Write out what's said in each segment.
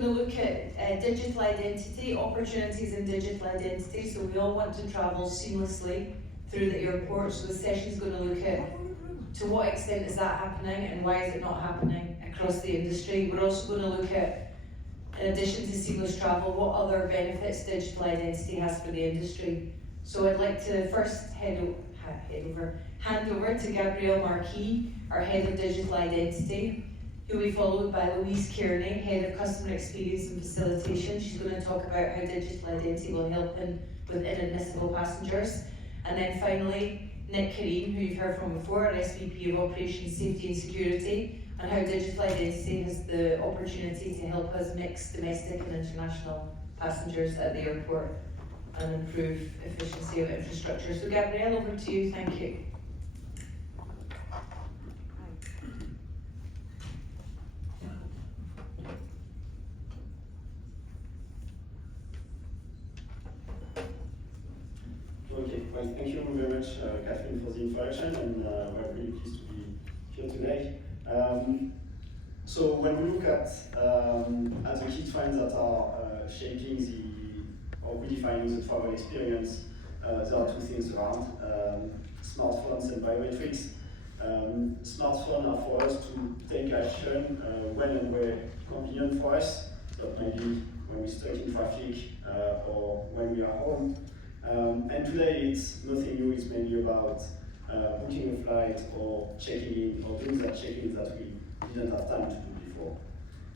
going to look at digital identity, opportunities in digital identity. So we all want to travel seamlessly through the airport. So the session is going to look at to what extent is that happening and why is it not happening across the industry. We're also going to look at, in addition to seamless travel, what other benefits digital identity has for the industry. So I'd like to first hand over to Gabriel Marquie, our Head of Digital Identity, who will be followed by Louise Cairney, Head of Customer Experience and Facilitation. She's going to talk about how digital identity will help with inadmissible passengers. And then finally, Nick Kareem, who you've heard from before, our SVP of Operations, Safety and Security, and how digital identity has the opportunity to help us mix domestic and international passengers at the airport and improve efficiency of infrastructure. So Gabrielle, over to you, thank you. Okay, well, thank you very much, Catherine, for the introduction, and we're really pleased to be here today. So when we look at the key trends that are shaping or redefining the travel experience, there are two things around, smartphones and biometrics. Smartphones are for us to take action when and where convenient for us, so maybe when we're stuck in traffic or when we are home. And today it's nothing new, it's mainly about booking a flight or checking in or doing that check-in that we didn't have time to do before.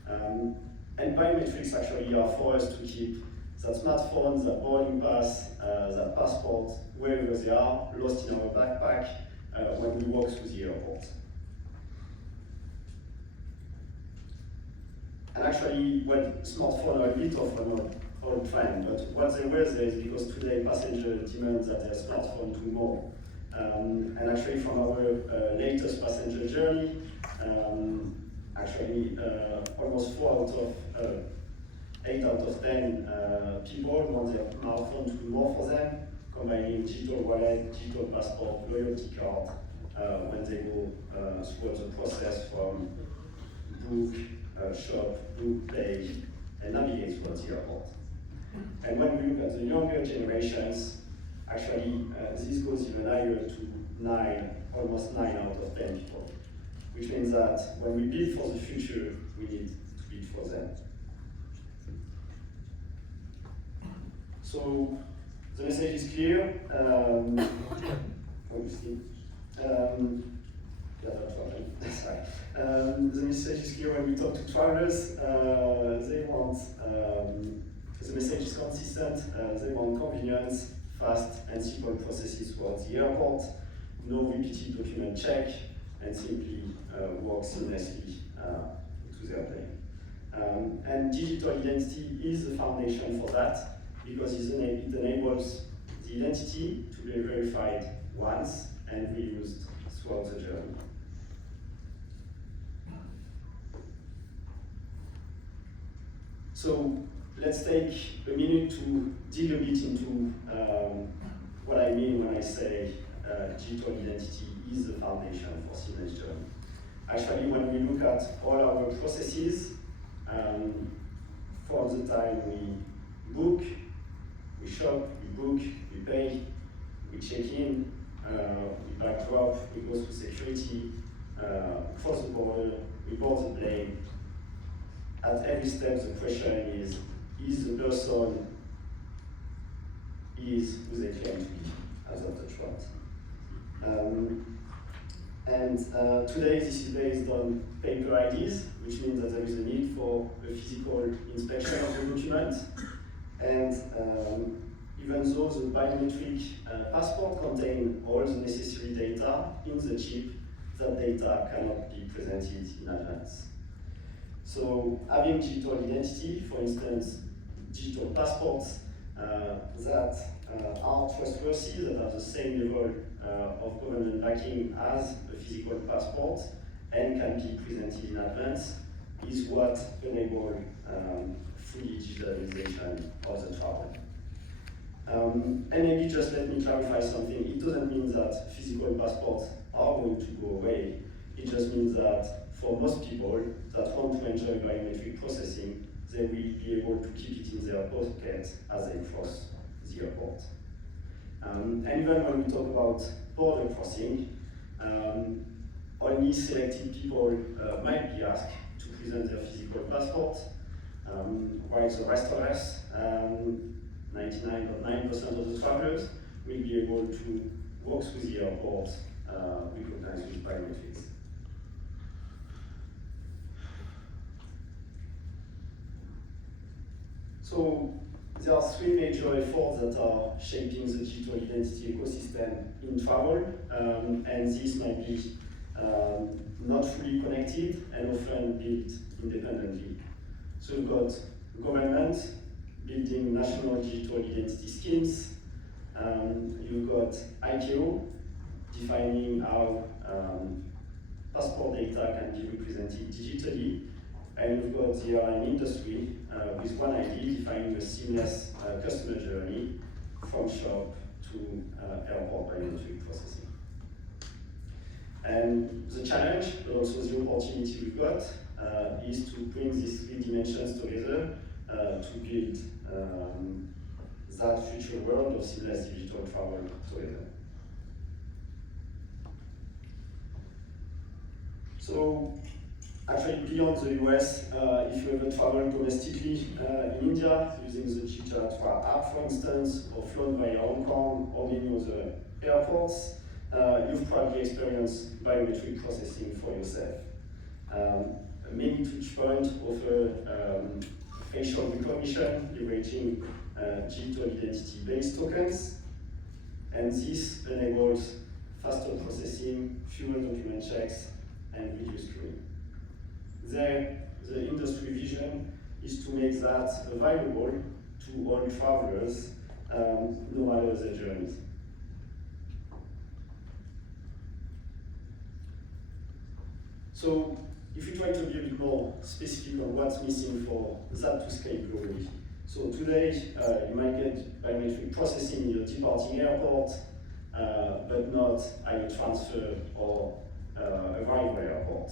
And biometrics actually are for us to keep that smartphone, that boarding pass, that passport, wherever they are, lost in our backpack when we walk through the airport. And actually, well, smartphones are a bit of an old trend, but what they were there is because today passengers demand that their smartphone do more. And actually from our latest passenger journey, actually almost 8 out of 10 people want their smartphone to do more for them, combining digital wallet, digital passport, loyalty card, when they go through the process from book, shop, book, pay, and navigate through the airport. And when we look at the younger generations, actually this goes even higher to almost 9 out of 10 people, which means that when we build for the future, we need to build for them. So the message is clear. Obviously, sorry. The message is clear when we talk to travelers. They want. The message is consistent. They want convenience, fast and simple processes towards the airport, no repeated document check, and simply walk seamlessly to the airplane. And digital identity is the foundation for that, because it enables the identity to be verified once and reused throughout the journey. So let's take a minute to dig a bit into what I mean when I say digital identity is the foundation for seamless journey. Actually, when we look at all our processes, from the time we book, we shop, we book, we pay, we check in, we bag drop, we go through security, cross the border, we board the plane. At every step, the question is the person who they claim to be as of the trot? Today this is based on paper IDs, which means that there is a need for a physical inspection of the document. And even though the biometric passport contains all the necessary data in the chip, that data cannot be presented in advance. So having digital identity, for instance, digital passports that are trustworthy, that have the same level of government backing as a physical passport and can be presented in advance, is what enables fully digitalization of the travel. And maybe just let me clarify something. It doesn't mean that physical passports are going to go away. It just means that for most people that want to enjoy biometric processing, they will be able to keep it in their pocket as they cross the airport. And even when we talk about border crossing, only selected people might be asked to present their physical passport, while the rest of us, 99.9% of the travelers, will be able to walk through the airport recognized with biometrics. So there are three major efforts that are shaping the digital identity ecosystem in travel, and these might be not fully connected and often built independently. So we've got government building national digital identity schemes. You've got IATA defining how passport data can be represented digitally. And we've got the airline industry with One ID defining a seamless customer journey from shop to airport biometric processing. And the challenge, but also the opportunity we've got, is to bring these three dimensions together to build that future world of seamless digital travel together. So, actually, beyond the US, if you ever travel domestically in India using the IATA app, for instance, or flown via Hong Kong or many other airports, you've probably experienced biometric processing for yourself. Many touch points offer facial recognition, leveraging digital identity-based tokens, and this enables faster processing, fewer document checks, and reduced queuing. There, the industry vision is to make that available to all travelers, no matter their journeys. So, if you try to be a bit more specific on what's missing for that to scale globally. So today, you might get biometric processing in your departing airport, but not at your transfer or arrival airport.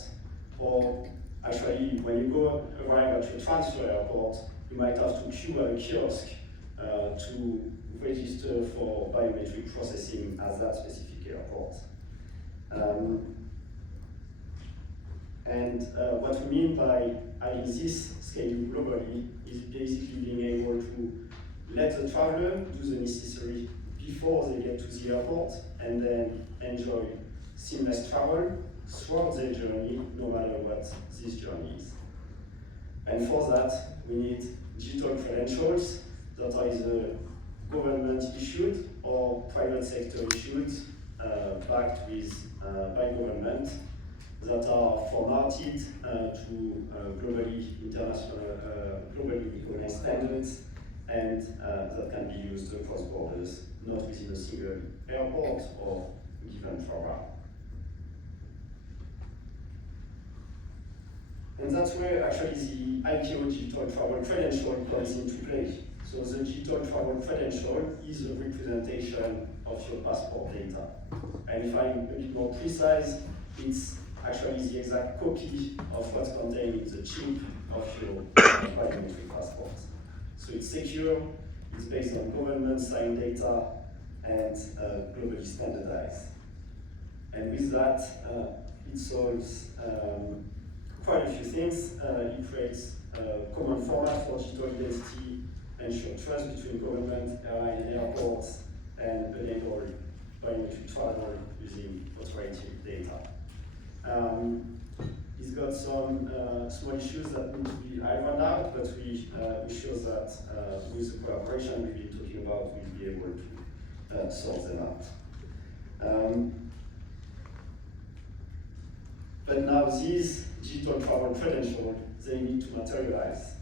Or actually, when you go arrive at your transfer airport, you might have to queue at a kiosk to register for biometric processing at that specific airport. And what we mean by having this scaling globally is basically being able to let the traveler do the necessary before they get to the airport and then enjoy seamless travel throughout their journey, no matter what this journey is. And for that, we need digital credentials that are either government issued or private sector issued, backed with by government, that are formatted to globally recognized standards, and that can be used across borders, not within a single airport or given program. And that's where actually the IATA digital travel credential comes into play. So the digital travel credential is a representation of your passport data. And if I'm a bit more precise, it's actually the exact copy of what's contained in the chip of your biometric passport. So it's secure, it's based on government signed data, and globally standardized. And with that, it solves quite a few things. It creates a common format for digital identity, ensure trust between government, airline, and airports, and enable biometric travel using authoritative data. It's got some small issues that need to be ironed out, but we sure that with the collaboration we've been talking about, we'll be able to sort them out. But now these digital travel credentials, they need to materialize.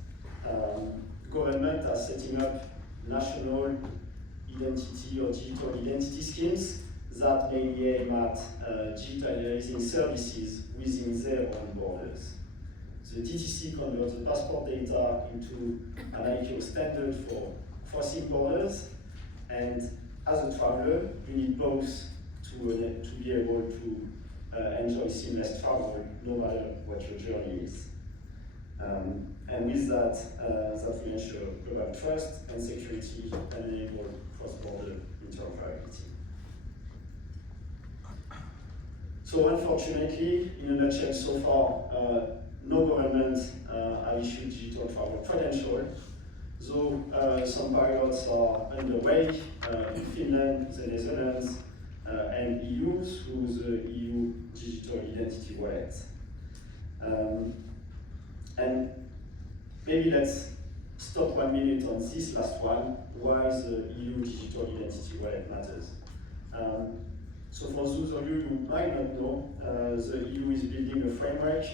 Government are setting up national identity or digital identity schemes that mainly aim at digitalizing services within their own borders. The DTC converts the passport data into an IATA standard for crossing borders, and as a traveler, you need both to be able to enjoy seamless travel, no matter what your journey is. And with that, that will ensure global trust and security and enable cross-border interoperability. So unfortunately, in a nutshell so far, no government have issued digital travel credential, though some pilots are underway in Finland, the Netherlands, and EU through the EU Digital Identity Wallet. And maybe let's stop 1 minute on this last one, why the EU Digital Identity Wallet matters. So for those of you who might not know, the EU is building a framework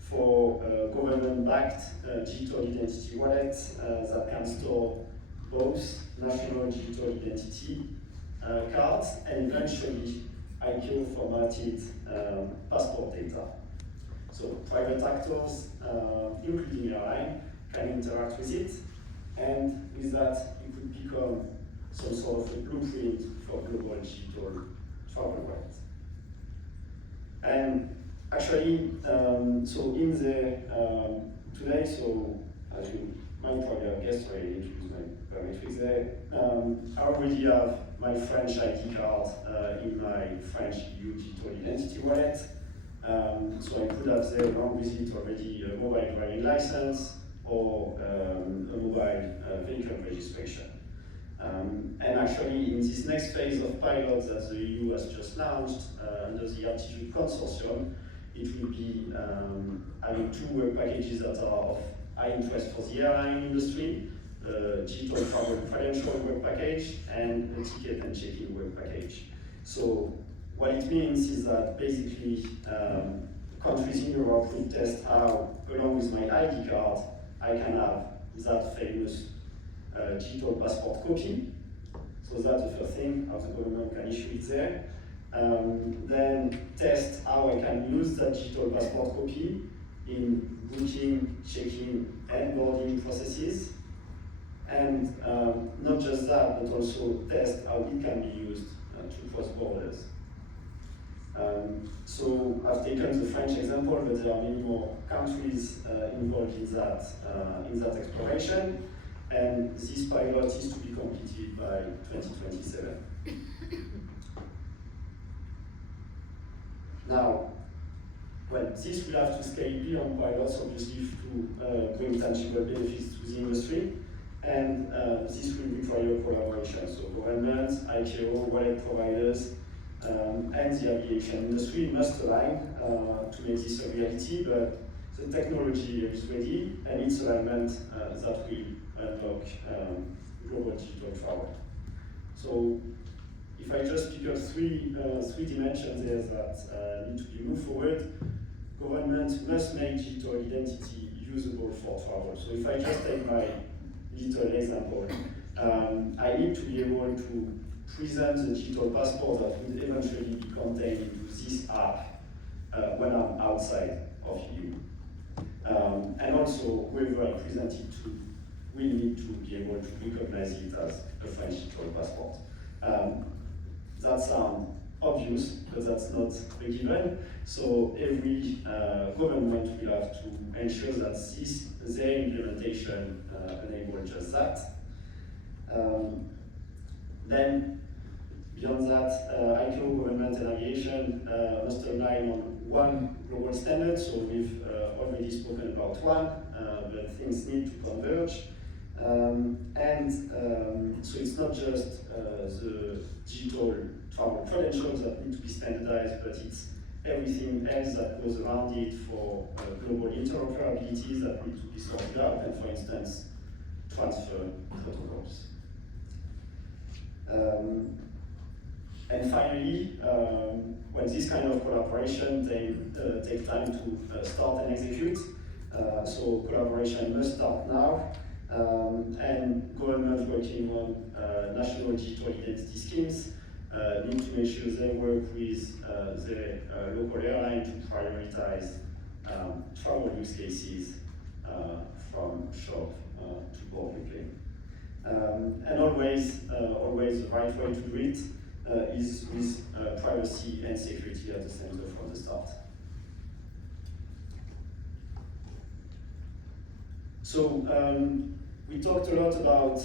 for government-backed digital identity wallets that can store both national digital identity cards and eventually IATA formatted passport data. So private actors, including airline, can interact with it, and with that, it could become some sort of a blueprint for global digital travel wallet. And actually, so in the today, so as you might probably have guessed, I introduced my biometrics there. I already have my French ID card in my French EU digital identity wallet. So I could have there along with it already a mobile driving license or a mobile vehicle registration. And actually, in this next phase of pilot that the EU has just launched under the Altitude Consortium, it will be having two work packages that are of high interest for the airline industry, the digital travel credential work package and the ticket and check-in work package. So what it means is that basically countries in Europe will test how, along with my ID card, I can have that famous digital passport copy. So that's the first thing, how the government can issue it there. Then test how I can use that digital passport copy in booking, checking, and boarding processes. And not just that, but also test how it can be used to cross borders. So I've taken the French example, but there are many more countries involved in that exploration. And this pilot is to be completed by 2027. Now, well, this will have to scale beyond pilots, obviously, to bring tangible benefits to the industry. And this will require collaboration. So governments, IATA, wallet providers, and the aviation industry must align to make this a reality, but the technology is ready, and it's alignment that will unlock global digital travel. So if I just pick up three dimensions there that need to be moved forward, governments must make digital identity usable for travel. So if I just take my little example, I need to be able to present the digital passport that would eventually be contained into this app when I'm outside of EU. And also, whoever I present it to will need to be able to recognize it as a French digital passport. That sounds obvious, but that's not a given. So every government will have to ensure that their implementation enables just that. Then, beyond that, ICAO, government and aviation must align on one global standard. So we've already spoken about one, but things need to converge. So it's not just the digital travel credentials that need to be standardized, but it's everything else that goes around it for global interoperabilities that need to be sorted out, and for instance, transfer protocols. And finally, when this kind of collaboration take time to start and execute, so collaboration must start now, and governments working on national digital identity schemes need to make sure they work with the local airline to prioritize travel use cases from shop to board plane. And always the right way to do it is with privacy and security at the center from the start. So we talked a lot about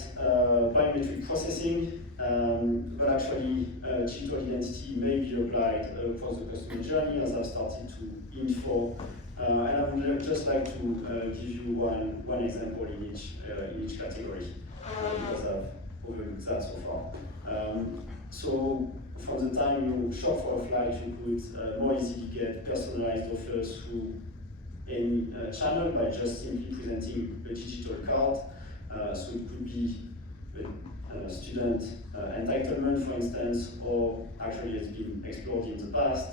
biometric processing, but actually digital identity may be applied across the customer journey, as I've started to info. And I would just like to give you one example in each category, because I've overlooked that so far. So from the time you shop for a flight, you could more easily get personalized offers through any channel by just simply presenting a digital card. So it could be a student entitlement, for instance, or actually has been explored in the past,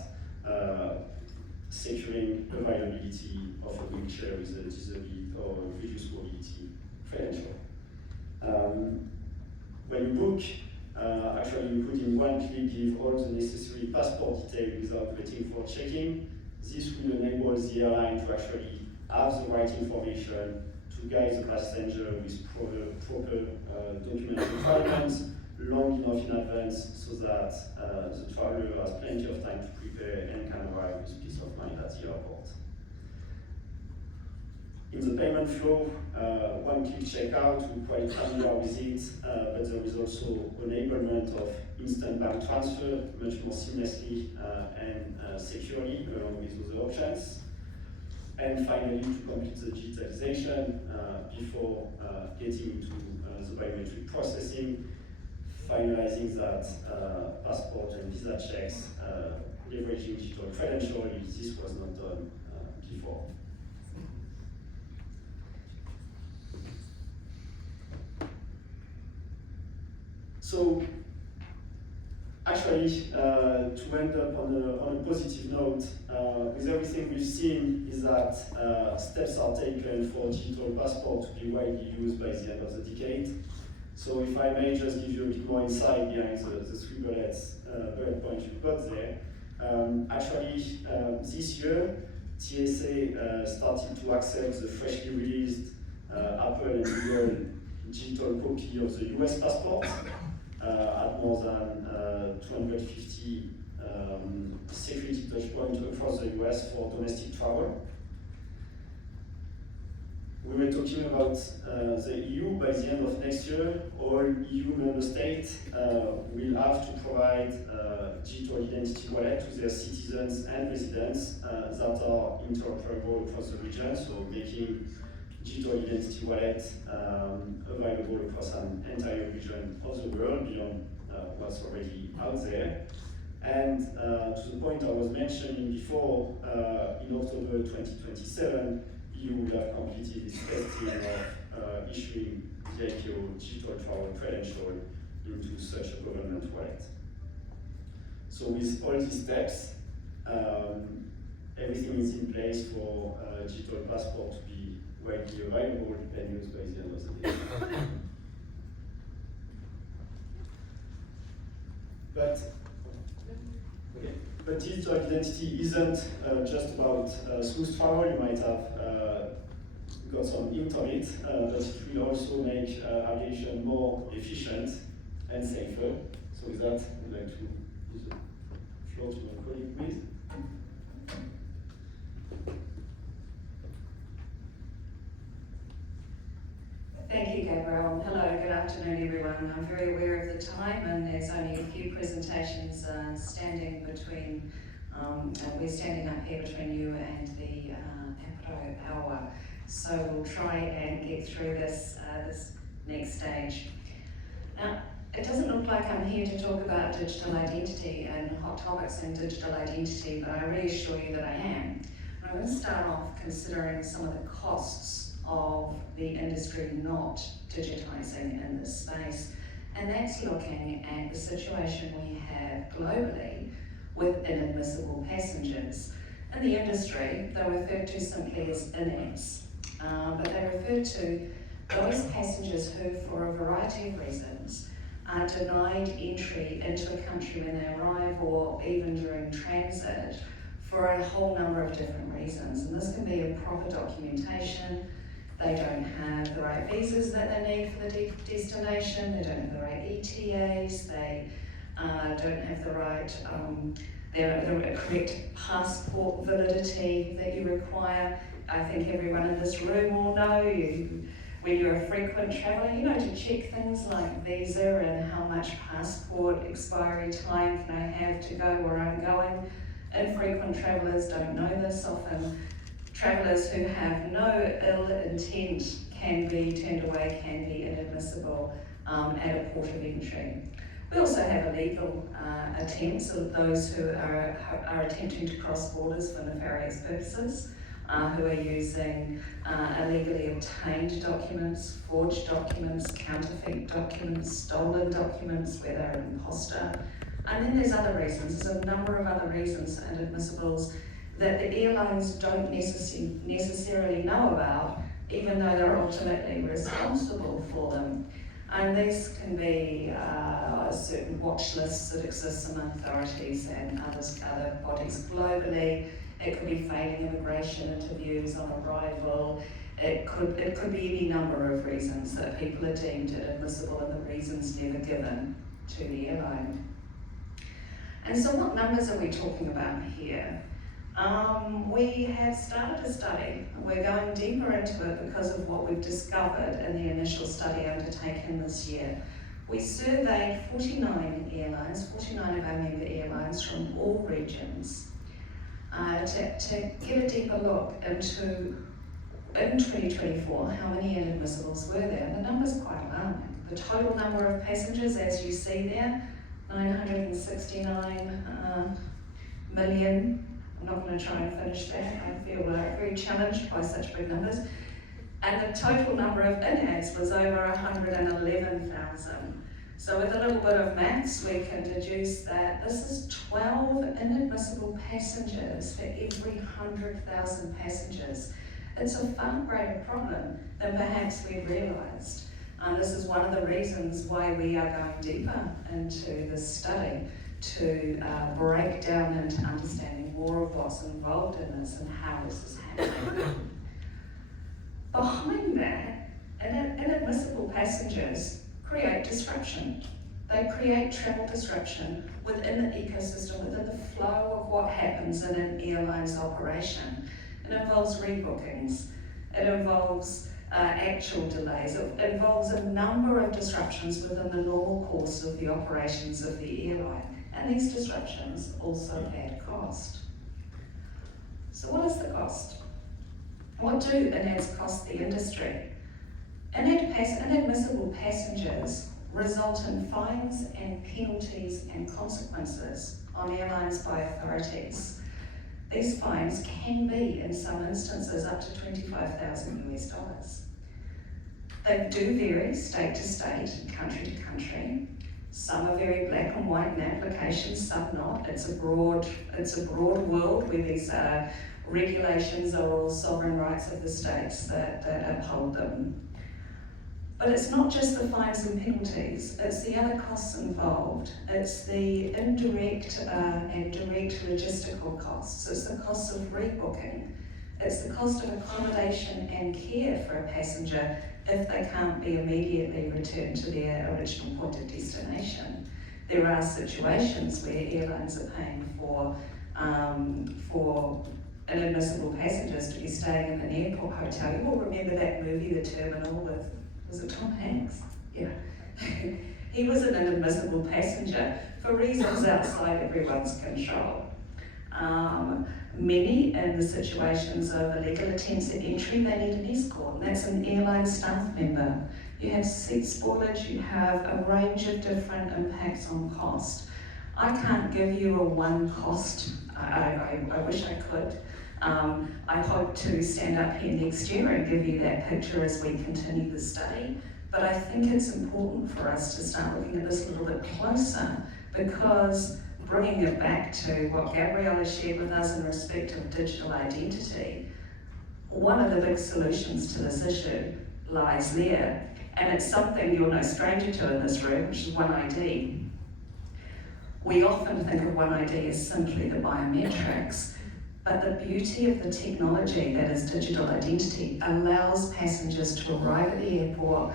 securing availability of a wheelchair with a disability or reduced mobility credential. When you book, actually you could in one click give all the necessary passport details without waiting for checking. This will enable the airline to actually have the right information to guide the passenger with proper document requirements long enough in advance so that the traveler has plenty of time to prepare and can arrive with peace of mind at the airport. In the payment flow, one-click checkout, we're quite familiar with it, but there is also enablement of instant bank transfer much more seamlessly and securely along with other options. And finally, to complete the digitalization before getting into the biometric processing, finalizing that passport and visa checks, leveraging digital credential, this was not done before. So, actually, to end up on a positive note, with everything we've seen, is that steps are taken for digital passport to be widely used by the end of the decade. So if I may just give you a bit more insight behind the three bullet points you've got there. Actually, this year, TSA started to accept the freshly released Apple and Google digital copy of the US passport at more than 250 security touchpoints across the US for domestic travel. We were talking about the EU. By the end of next year, all EU member states will have to provide digital identity wallet to their citizens and residents that are interoperable across the region, so making digital identity wallet available across an entire region of the world beyond what's already out there. And to the point I was mentioning before, in October 2027, EU will have completed its testing of issuing the IATA digital travel credential into such a government wallet. So with all these steps, everything is in place for digital passport to be widely available and used by the end of the day. But digital identity isn't just about smooth travel. You might have got some hint of it, but it will also make aviation more efficient and safer. So with that, I'd like to give the floor to my colleague, Louise. Thank you, Gabriel. Hello, good afternoon, everyone. I'm very aware of the time, and there's only a few presentations standing between, we're standing up here between you and the apero hour. So we'll try and get through this next stage. Now, it doesn't look like I'm here to talk about digital identity and hot topics in digital identity, but I reassure you that I am. I'm going to start off considering some of the costs of the industry not digitising in this space, and that's looking at the situation we have globally with inadmissible passengers. In the industry, they're referred to simply as INAPs, but they refer to those passengers who, for a variety of reasons, are denied entry into a country when they arrive or even during transit for a whole number of different reasons. And this can be improper documentation. They don't have the right visas that they need for the destination, they don't have the right ETAs, they don't have the right, the correct passport validity that you require. I think everyone in this room will know, when you're a frequent traveller, you know to check things like visa and how much passport expiry time can I have to go where I'm going. Infrequent travellers don't know this. Often travellers who have no ill intent can be turned away, can be inadmissible at a port of entry. We also have illegal attempts of those who are attempting to cross borders for nefarious purposes, who are using illegally obtained documents, forged documents, counterfeit documents, stolen documents where they're an imposter. And then there's other reasons. There's a number of other reasons for inadmissibles that the airlines don't necessarily know about, even though they're ultimately responsible for them. And these can be certain watch lists that exist among authorities and other bodies globally. It could be failing immigration interviews on arrival. It could be any number of reasons that people are deemed inadmissible and the reasons never given to the airline. And so what numbers are we talking about here? We have started a study. We're going deeper into it because of what we've discovered in the initial study undertaken this year. We surveyed 49 airlines, 49 of our member airlines from all regions, to get a deeper look into, in 2024, how many inadmissibles were there. And the number's quite alarming. The total number of passengers, as you see there, 969 million. I'm not going to try and finish that. I feel very challenged by such big numbers. And the total number of in-ads was over 111,000. So with a little bit of maths, we can deduce that this is 12 inadmissible passengers for every 100,000 passengers. It's a far greater problem than perhaps we realised. This is one of the reasons why we are going deeper into this study, to break down into understanding more of what's involved in this and how this is happening. Behind that, inadmissible passengers create disruption. They create travel disruption within the ecosystem, within the flow of what happens in an airline's operation. It involves rebookings, it involves actual delays, it involves a number of disruptions within the normal course of the operations of the airline. And these disruptions also add cost. So what is the cost? What do in-ads cost the industry? Inadmissible passengers result in fines and penalties and consequences on airlines by authorities. These fines can be, in some instances, up to $25,000 US. They do vary state to state, country to country. Some are very black and white in applications, some not. It's a broad world where these regulations are all sovereign rights of the states that uphold them. But it's not just the fines and penalties, it's the other costs involved. It's the indirect and direct logistical costs. It's the cost of rebooking. It's the cost of accommodation and care for a passenger if they can't be immediately returned to their original point of destination. There are situations where airlines are paying for inadmissible passengers to be staying in an airport hotel. You all remember that movie, The Terminal, with, was it Tom Hanks? Yeah. He was an inadmissible passenger for reasons outside everyone's control. Many in the situations of illegal attempts at entry, they need an escort, and that's an airline staff member. You have seat spoilage, you have a range of different impacts on cost. I can't give you a one cost, I wish I could. I hope to stand up here next year and give you that picture as we continue the study, but I think it's important for us to start looking at this a little bit closer, because bringing it back to what Gabriel has shared with us in respect of digital identity, one of the big solutions to this issue lies there, and it's something you're no stranger to in this room, which is One ID. We often think of One ID as simply the biometrics, but the beauty of the technology that is digital identity allows passengers to arrive at the airport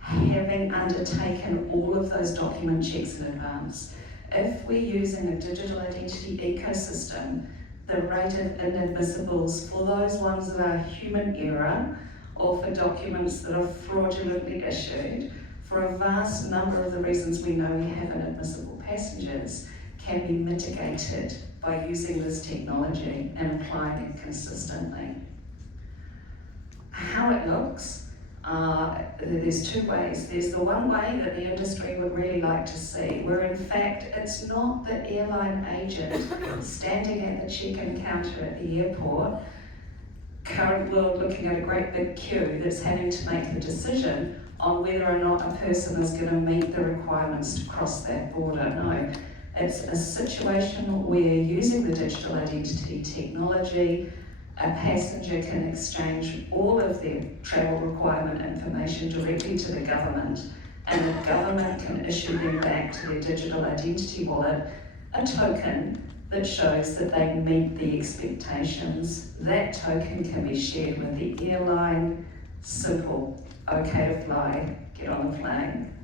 having undertaken all of those document checks in advance. If we're using a digital identity ecosystem, the rate of inadmissibles for those ones that are human error or for documents that are fraudulently issued, for a vast number of the reasons we know we have inadmissible passengers, can be mitigated by using this technology and applying it consistently. How it looks, there's two ways. There's the one way that the industry would really like to see, where in fact it's not the airline agent standing at the check-in counter at the airport, current world looking at a great big queue, that's having to make the decision on whether or not a person is going to meet the requirements to cross that border. No, it's a situation where using the digital identity technology, a passenger can exchange all of their travel requirement information directly to the government, and the government can issue them back to their digital identity wallet a token that shows that they meet the expectations. That token can be shared with the airline. Simple, okay to fly, get on the plane.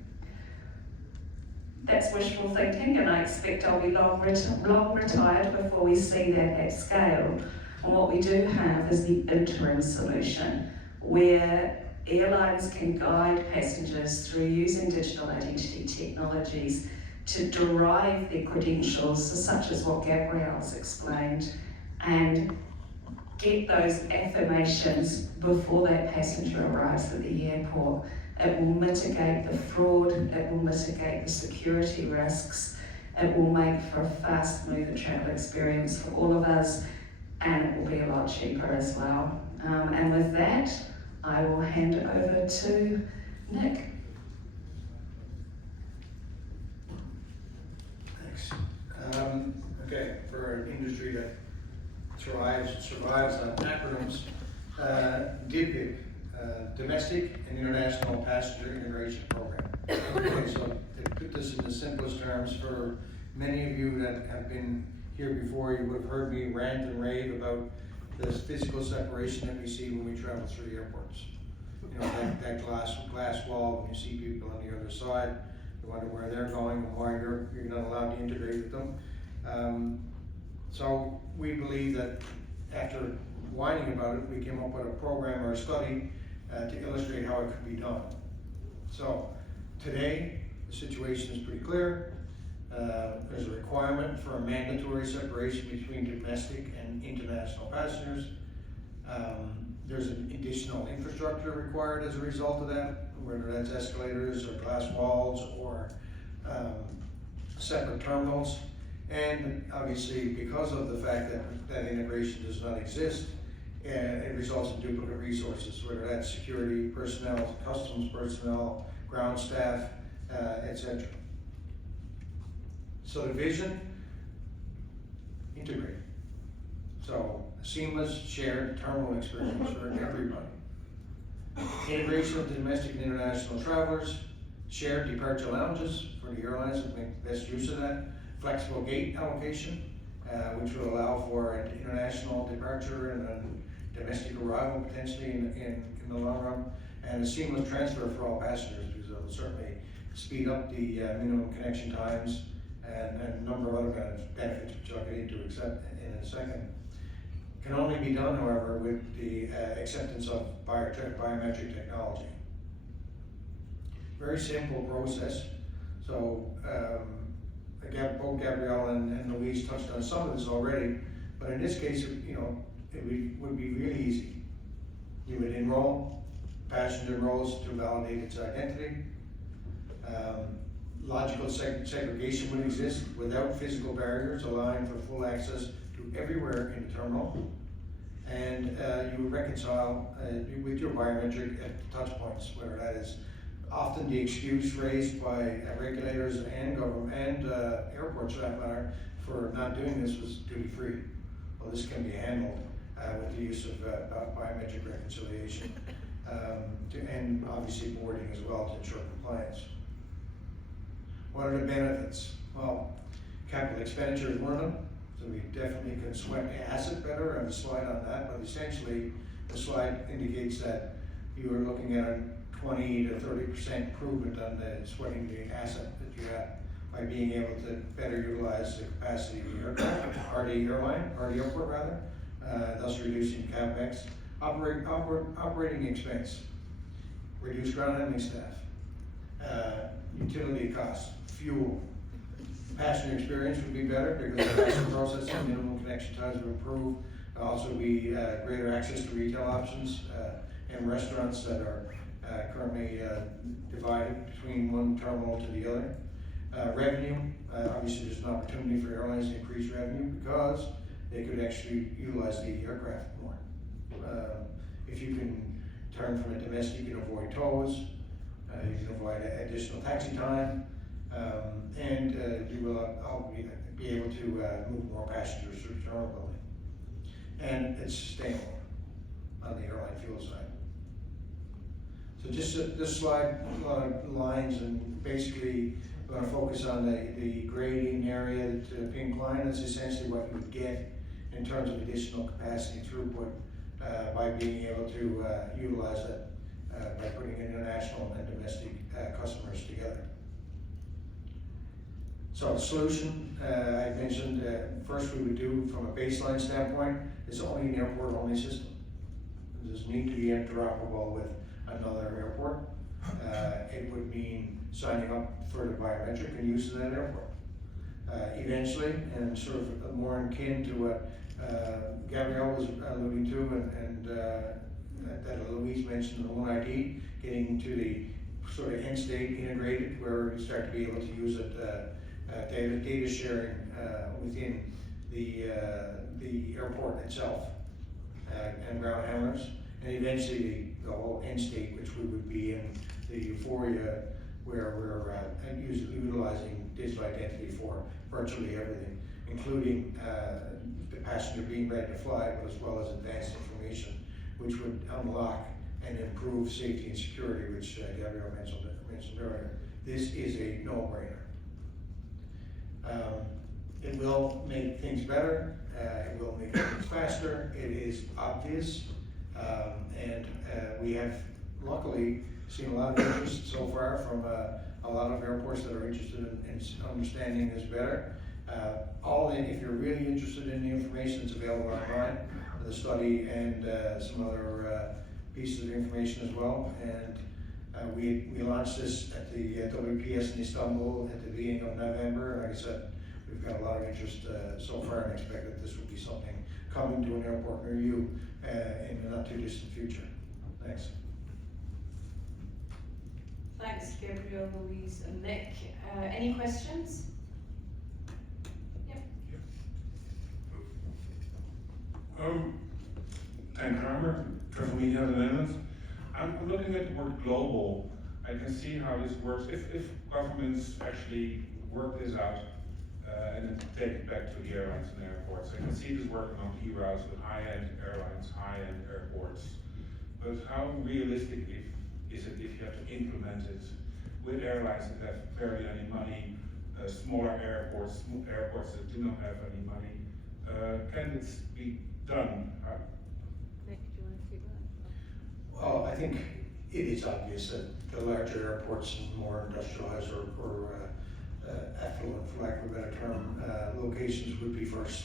That's wishful thinking, and I expect I'll be long retired before we see that at scale. And what we do have is the interim solution, where airlines can guide passengers through using digital identity technologies to derive their credentials, such as what Gabriel's explained, and get those affirmations before that passenger arrives at the airport. It will mitigate the fraud, it will mitigate the security risks, it will make for a far smoother travel experience for all of us, and it will be a lot cheaper as well. And with that, I will hand it over to Nick. Thanks. Okay, for an industry that survives on acronyms, DPIP, Domestic and International Passenger Integration Program. Okay, so to put this in the simplest terms, for many of you that have been here before, you would have heard me rant and rave about this physical separation that we see when we travel through the airports. You know, that glass wall, when you see people on the other side, you wonder where they're going and why you're not allowed to integrate with them. So we believe that after whining about it, we came up with a program or a study to illustrate how it could be done. So today, the situation is pretty clear. There's a requirement for a mandatory separation between domestic and international passengers. There's an additional infrastructure required as a result of that, whether that's escalators or glass walls or separate terminals. And obviously, because of the fact that that integration does not exist, it results in duplicate resources, whether that's security personnel, customs personnel, ground staff, etc. So the vision, integrate. So a seamless shared terminal experience for everybody. Integration of the domestic and international travelers, shared departure lounges for the airlines that make the best use of that, flexible gate allocation, which will allow for an international departure and a domestic arrival potentially in the long run, and a seamless transfer for all passengers, because it will certainly speed up the minimum connection times and a number of other benefits, which I'll get into in a second. Can only be done, however, with the acceptance of biometric technology. Very simple process. So both Gabriel and Louise touched on some of this already, but in this case, you know, it would be really easy. You would enroll, passenger enrolls to validate its identity. Logical segregation would exist without physical barriers, allowing for full access to everywhere in the terminal. And you would reconcile with your biometric at touch points, whether that is often the excuse raised by regulators and government and airports, for that matter, for not doing this was duty free. Well, this can be handled with the use of biometric reconciliation and obviously boarding as well to ensure compliance. What are the benefits? Well, capital expenditure is one of them, so we definitely can sweat the asset better. I have a slide on that, but essentially the slide indicates that you are looking at a 20 to 30% improvement on the sweating the asset that you have by being able to better utilize the capacity of the aircraft, or the airline, or the airport rather, thus reducing CapEx, operating expense, reduce ground handling staff, utility costs, fuel. Passenger experience would be better because the passenger processing, minimum connection times would improve. Also be greater access to retail options and restaurants that are currently divided between one terminal to the other. Revenue, obviously there's an opportunity for airlines to increase revenue because they could actually utilize the aircraft more. If you can turn from a domestic, you can avoid tolls, you can avoid additional taxi time, and you will be able to move more passengers through the terminal building. And it's sustainable on the airline fuel side. So just this slide lines, and basically we're going to focus on the grading area, the pink line. That's essentially what you would get in terms of additional capacity throughput by being able to utilize it by putting international and domestic customers together. So the solution, I mentioned, first we would do from a baseline standpoint, is only an airport-only system. It doesn't need to be interoperable with another airport. It would mean signing up for the biometric and use of that airport. Eventually, and sort of more akin to what Gabriel was alluding to, and that Louise mentioned, the One ID, getting to the sort of end state integrated, where we start to be able to use it, data sharing within the airport itself, and ground handlers, and eventually the whole end state, which we would be in the euphoria where we're utilizing digital identity for virtually everything, including the passenger being ready to fly, but as well as advanced information, which would unlock and improve safety and security, which Gabriel mentioned earlier. This is a no-brainer. It will make things better, it will make things faster, it is obvious, and we have luckily seen a lot of interest so far from a lot of airports that are interested in understanding this better. If you're really interested in the information, it's available online, the study and some other pieces of information as well. And we launched this at the WPS in Istanbul at the beginning of November. Like I said, we've got a lot of interest so far, and expect that this will be something coming to an airport near you in the not too distant future. Thanks. Thanks, Gabriel, Louise, and Nick. Any questions? Yep. I'm Kramer, Travel Media in the Netherlands. I'm looking at the word global. I can see how this works. If governments actually work this out and then take it back to the airlines and airports, I can see this working on key routes with high-end airlines, high-end airports. But how realistic is it if you have to implement it with airlines that have barely any money, smaller airports that do not have any money? Can this be done? Nick, do you want to take that? Well, I think it is obvious that the larger airports and more industrialized or affluent, for lack of a better term, locations would be first.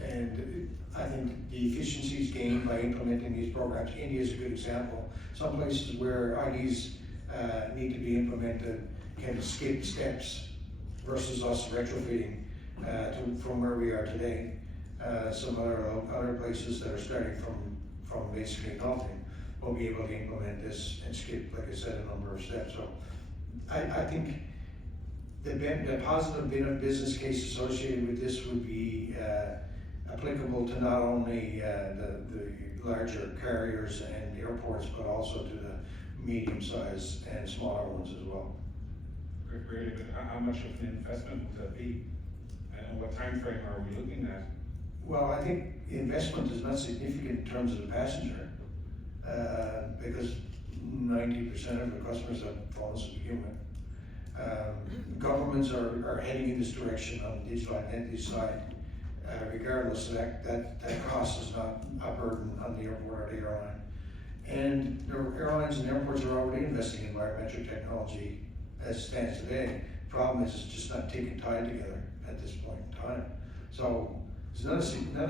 And I think the efficiencies gained by implementing these programs, India is a good example. Some places where IDs need to be implemented can skip steps versus us retrofitting from where we are today. Some other places that are starting from basically nothing will be able to implement this and skip, like I said, a number of steps. So I think the positive business case associated with this would be applicable to not only the larger carriers and airports, but also to the medium-sized and smaller ones as well. Really, but how much of an investment would that be? And what time frame are we looking at? Well, I think the investment is not significant in terms of the passenger, because 90% of the customers have phones to begin with. Governments are heading in this direction on the digital identity side. Regardless, that cost is not a burden on the airport or the airline. And the airlines and airports are already investing in biometric technology as it stands today. Problem is, it's just not taking time together at this point in time. So it's not a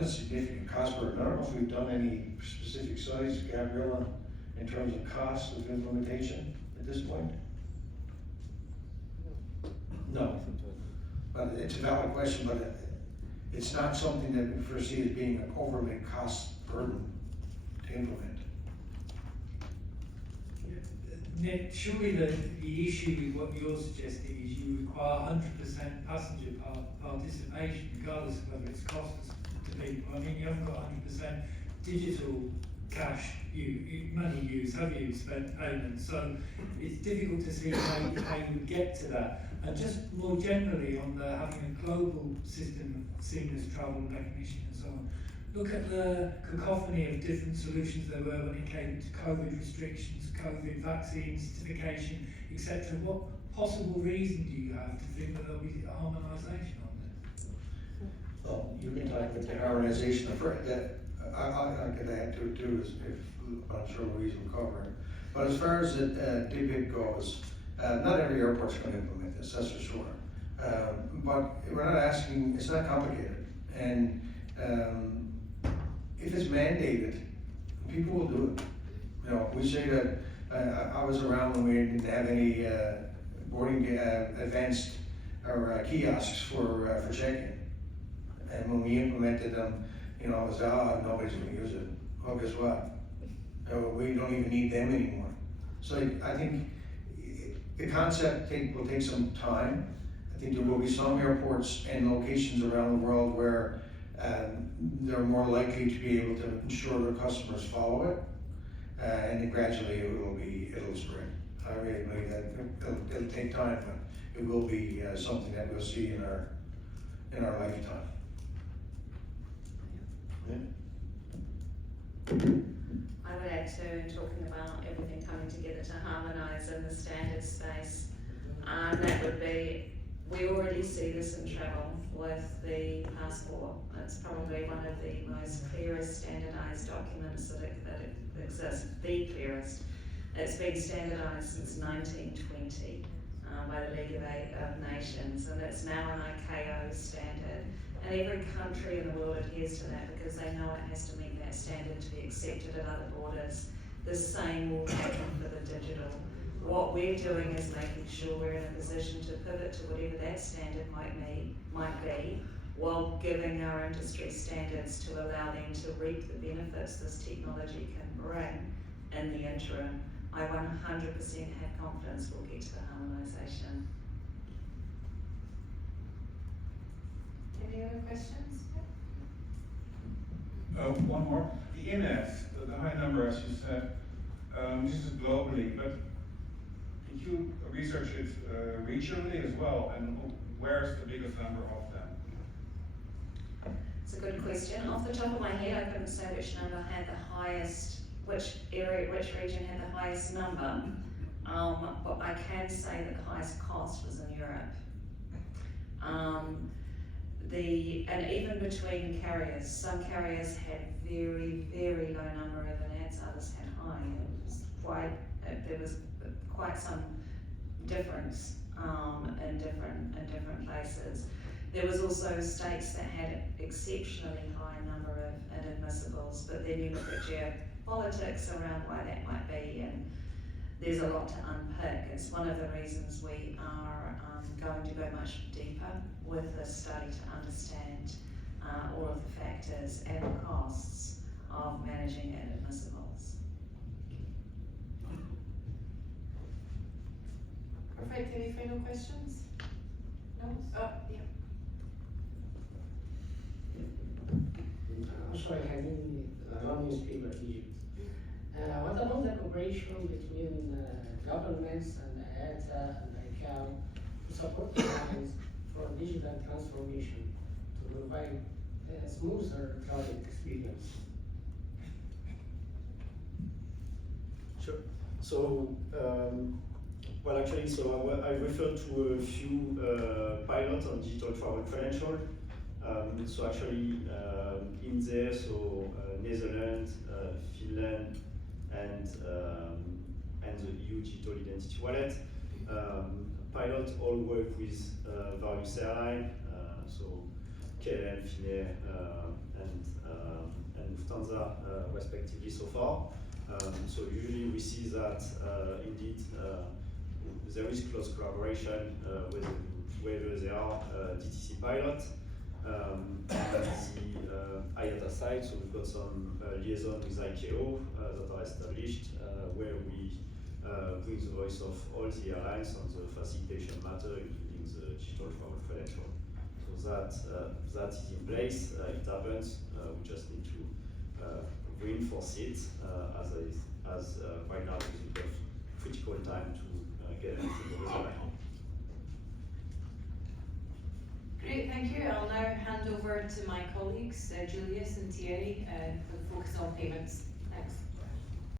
significant cost burden. I don't know if we've done any specific studies, Gabriel, in terms of cost of implementation at this point. No, but it's a valid question, but it's not something that we foresee as being an overly cost burden to implement. Nick, surely the issue with what you're suggesting is you require 100% passenger participation, regardless of whether it's cost to people. I mean, you haven't got 100% digital cash money use, have you, spent payments? So it's difficult to see how you would get to that. And just more generally on having a global system of seamless travel recognition and so on, look at the cacophony of different solutions there were when it came to COVID restrictions, COVID vaccine certification, etc. What possible reason do you have to think that there'll be a harmonisation on this? Well, you can talk about the harmonization of that. I could add to it too, I'm sure Louise will cover it. But as far as the DPIC goes, not every airport's going to implement this, that's for sure. But we're not asking, it's not complicated. And if it's mandated, people will do it. You know, we say that I was around when we didn't have any boarding advanced or kiosks for check-in. And when we implemented them, you know, it was, nobody's going to use it. Well, guess what? We don't even need them anymore. So I think the concept will take some time. I think there will be some airports and locations around the world where they're more likely to be able to ensure their customers follow it, and then gradually it'll spread. I really believe that it'll take time, but it will be something that we'll see in our lifetime. Yeah. I would add to talking about everything coming together to harmonise in the standard space. That would be, we already see this in travel with the passport. It's probably one of the most clearest standardised documents that exists, the clearest. It's been standardised since 1920 by the League of Nations, and it's now an ICAO standard. And every country in the world adheres to that because they know it has to meet that standard to be accepted at other borders. The same will happen for the digital. What we're doing is making sure we're in a position to pivot to whatever that standard might be, while giving our industry standards to allow them to reap the benefits this technology can bring in the interim. I 100% have confidence we'll get to the harmonisation. Any other questions? One more. The INF, the high number, as you said, this is globally, but did you research it regionally as well, and where's the biggest number of them? It's a good question. Off the top of my head, I couldn't say which number had the highest, which region had the highest number, but I can say that the highest cost was in Europe. And even between carriers, some carriers had very, very low number of VNATs, others had high. There was quite some difference in different places. There was also states that had exceptionally high number of inadmissibles, but then you look at geopolitics around why that might be, and there's a lot to unpick. It's one of the reasons we are going to go much deeper with this study to understand all of the factors and the costs of managing inadmissibles. Perfect. Any final questions? No? Oh, yeah. Also, I have been running speaker Egypt. What about the cooperation between governments and IATA and ICAO to support airlines for digital transformation to provide a smoother travel experience? Sure. So, well, actually, I referred to a few pilots on digital travel credential. So actually, in there, Netherlands, Finland, and the EU Digital Identity Wallet. pilots all work with various airlines, so KLM, Finnair, and Lufthansa respectively so far. So usually we see that indeed there is close collaboration whether they are DTC pilots. That's the IATA side, so we've got some liaison with ICAO that are established where we bring the voice of all the airlines on the facilitation matter, including the digital travel credential. So that is in place, it happens, we just need to reinforce it as right now is a critical time to get everything over the line. Great, thank you. I'll now hand over to my colleagues, Julius and Thierry, for the focus on payments. Thanks.